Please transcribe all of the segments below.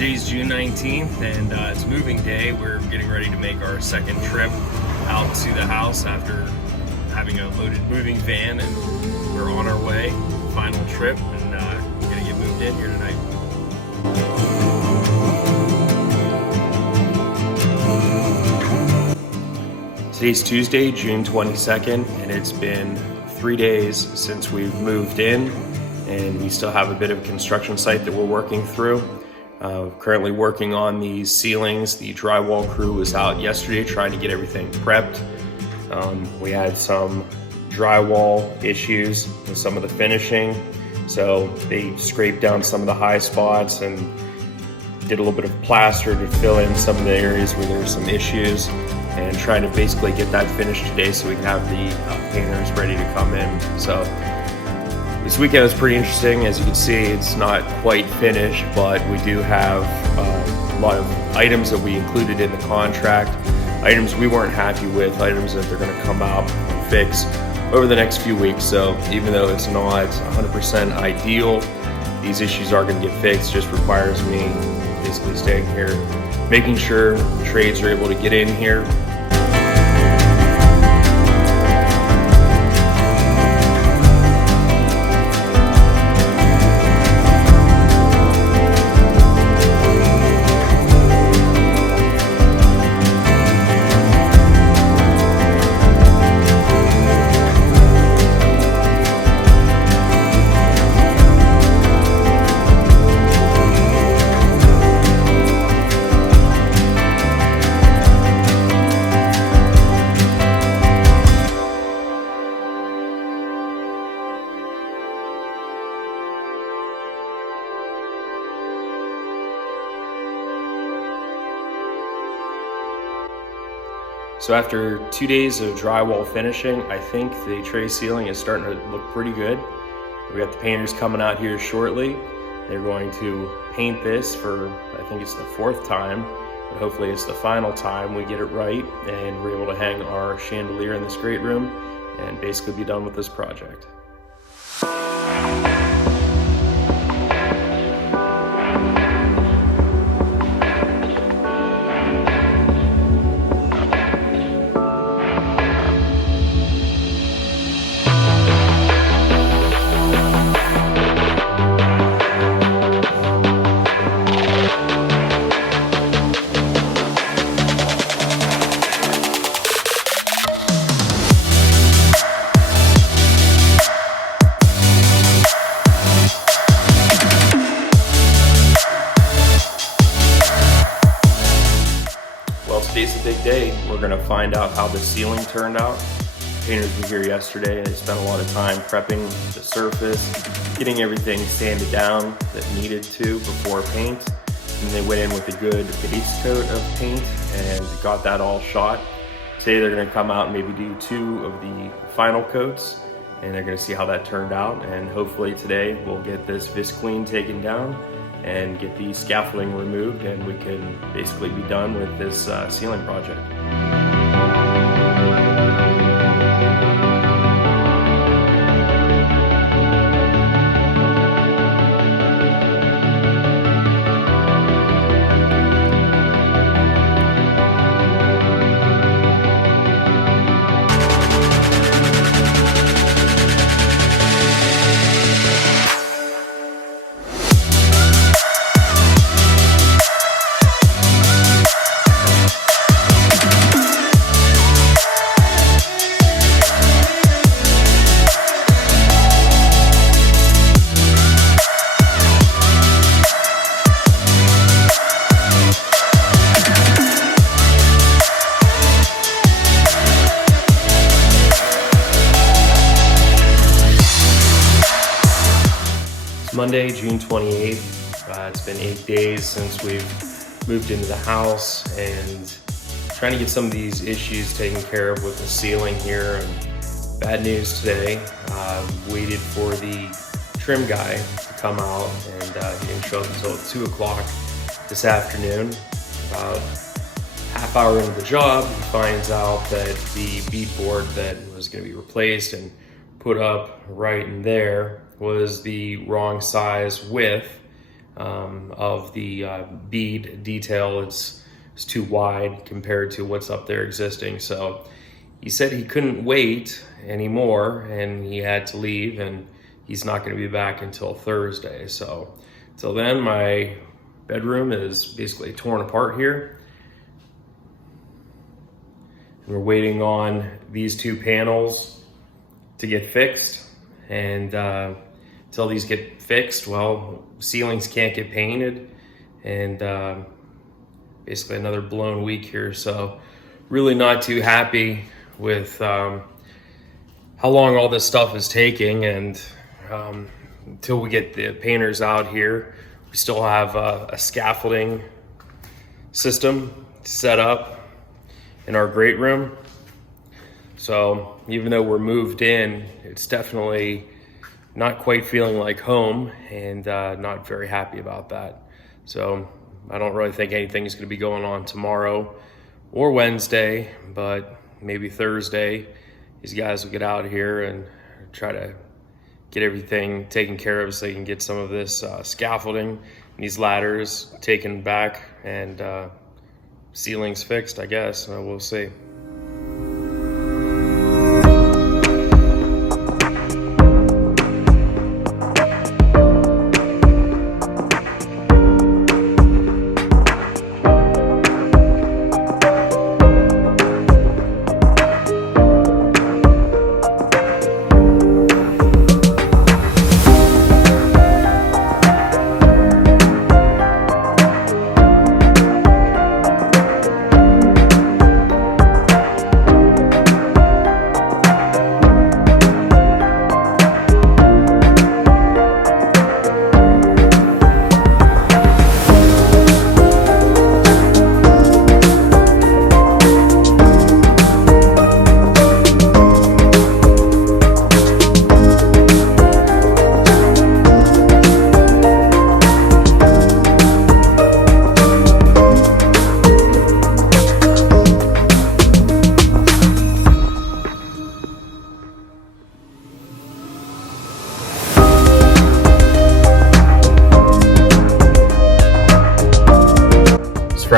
Today's June 19th and it's moving day. We're getting ready to make our second trip out to the house after having a loaded moving van, and we're on our way. Final trip, and we're gonna get moved in here tonight. Today's Tuesday, June 22nd, and it's been 3 days since we've moved in, and we still have a bit of a construction site that we're working through. Currently working on these ceilings. The drywall crew was out yesterday trying to get everything prepped. We had some drywall issues with some of the finishing, so they scraped down some of the high spots and did a little bit of plaster to fill in some of the areas where there were some issues, and trying to basically get that finished today so we can have the painters ready to come in. So this weekend was pretty interesting. As you can see, it's not quite finished, but we do have a lot of items that we included in the contract, items we weren't happy with, items that they're going to come out and fix over the next few weeks. So even though it's not 100% ideal, these issues are going to get fixed. It just requires me basically staying here, making sure the trades are able to get in here. So after 2 days of drywall finishing, I think the tray ceiling is starting to look pretty good. We got the painters coming out here shortly. They're going to paint this for, I think it's the 4th time, but hopefully it's the final time we get it right, and we're able to hang our chandelier in this great room and basically be done with this project. Today's a big day. We're gonna find out how the ceiling turned out. Painters were here yesterday and they spent a lot of time prepping the surface, getting everything sanded down that needed to before paint. And they went in with a good base coat of paint and got that all shot. Today they're gonna come out and maybe do 2 of the final coats, and they're gonna see how that turned out. And hopefully today we'll get this VISQUEEN taken down and get the scaffolding removed, and we can basically be done with this ceiling project. Monday, June 28th. It's been 8 days since we've moved into the house, and trying to get some of these issues taken care of with the ceiling here. And bad news today, waited for the trim guy to come out, and he didn't show up until 2 o'clock this afternoon. About half hour into the job, he finds out that the bead board that was going to be replaced and put up right in there was the wrong size width. of the bead detail. It's too wide compared to what's up there existing. So he said he couldn't wait anymore and he had to leave, and he's not going to be back until Thursday. So till then, my bedroom is basically torn apart here. And we're waiting on these two panels to get fixed, and until these get fixed, well, ceilings can't get painted, and basically another blown week here. So really not too happy with how long all this stuff is taking, and until we get the painters out here, we still have a scaffolding system set up in our great room. So even though we're moved in, it's definitely not quite feeling like home, and not very happy about that. So I don't really think anything's going to be going on tomorrow or Wednesday, but maybe Thursday these guys will get out here and try to get everything taken care of so they can get some of this scaffolding and these ladders taken back and ceilings fixed, I guess. We'll see.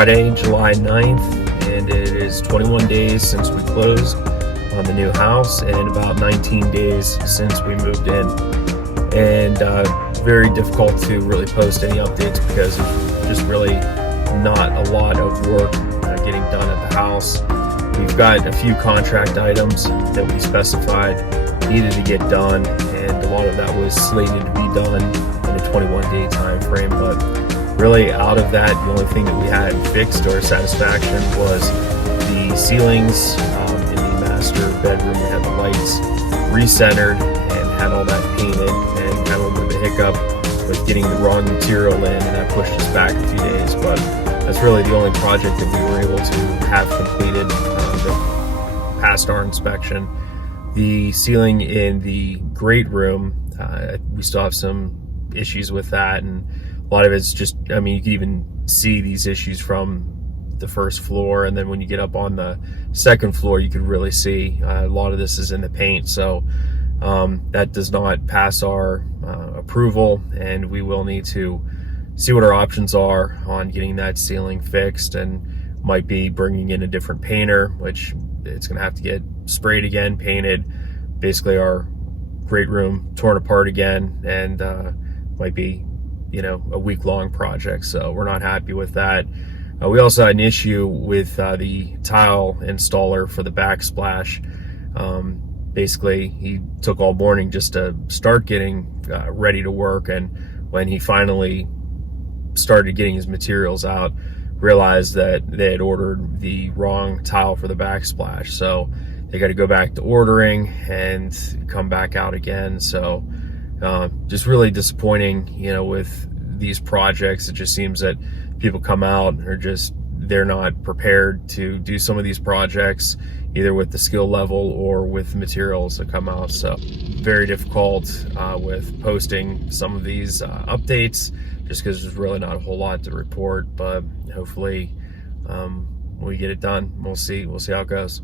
Friday, July 9th, and it is 21 days since we closed on the new house and about 19 days since we moved in. And very difficult to really post any updates because there's just really not a lot of work getting done at the house. We've got a few contract items that we specified needed to get done, and a lot of that was slated to be done in a 21-day time frame. But really, out of that, the only thing that we had fixed to our satisfaction was the ceilings in the master bedroom. We had the lights recentered and had all that painted, and had a little bit of a hiccup with getting the wrong material in, and that pushed us back a few days. But that's really the only project that we were able to have completed that passed our inspection. The ceiling in the great room, we still have some issues with that, and a lot of it's just, I mean, you can even see these issues from the first floor, and then when you get up on the second floor, you can really see a lot of this is in the paint. So that does not pass our approval, and we will need to see what our options are on getting that ceiling fixed, and might be bringing in a different painter, which it's going to have to get sprayed again, painted, basically our great room torn apart again, and might be, you know, a week-long project. So we're not happy with that. We also had an issue with the tile installer for the backsplash. Basically, he took all morning just to start getting ready to work, and when he finally started getting his materials out, realized that they had ordered the wrong tile for the backsplash. So they got to go back to ordering and come back out again. So just really disappointing, you know, with these projects. It just seems that people come out and are just, they're not prepared to do some of these projects, either with the skill level or with materials that come out. So very difficult with posting some of these updates, just because there's really not a whole lot to report. But hopefully we get it done. We'll see how it goes.